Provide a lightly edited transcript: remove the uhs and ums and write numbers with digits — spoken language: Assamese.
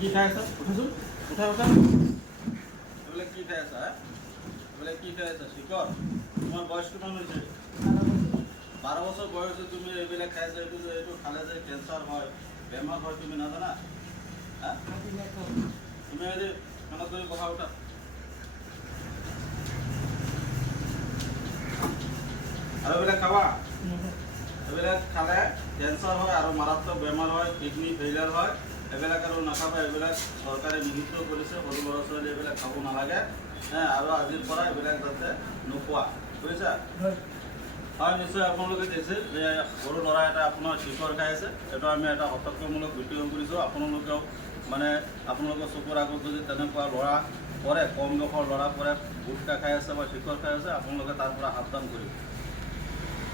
কি খাই আছা? উঠাচোন, উঠা উঠা। এইবিলাক কি খাই আছা? এইবিলাক কি খাই আছা? শিকৰ তোমাৰ বয়স কিমান হৈছে? 12 বছৰ বয়স হৈছে, তুমি এইবিলাক খাই আছা। এইটো খালে যে কেঞ্চাৰ হয়, বেমাৰ হয়, তুমি নাজানা? তুমি আজি মনত কৰি বহা, উঠা। আৰু এইবিলাক খাবা? এইবিলাক খালে কেঞ্চাৰ হয় আৰু মাৰাত্মক বেমাৰ হয়, কিডনি ফেইলিয়াৰ হয়। এইবিলাক আৰু নাখাবা। এইবিলাক চৰকাৰে নিষিদ্ধ কৰিছে, সৰু ল'ৰা ছোৱালী এইবিলাক খাব নালাগে। আৰু আজিৰ পৰা এইবিলাক যাতে নোখোৱা, বুজিছা? হয়, নিশ্চয় আপোনালোকে দেখিছে যে সৰু ল'ৰা এটা আপোনাৰ শিখৰ খাই আছে। এইটো আমি এটা সতৰ্কমূলক ভিডিঅ' কৰিছোঁ। আপোনালোকেও আপোনালোকৰ চকুৰ আগত যদি তেনেকুৱা ল'ৰা পৰে, কম বয়সৰ ল'ৰা পৰে, গুটখা খাই আছে বা শিখৰ খাই আছে, আপোনালোকে তাৰ পৰা সাৱধান কৰিব।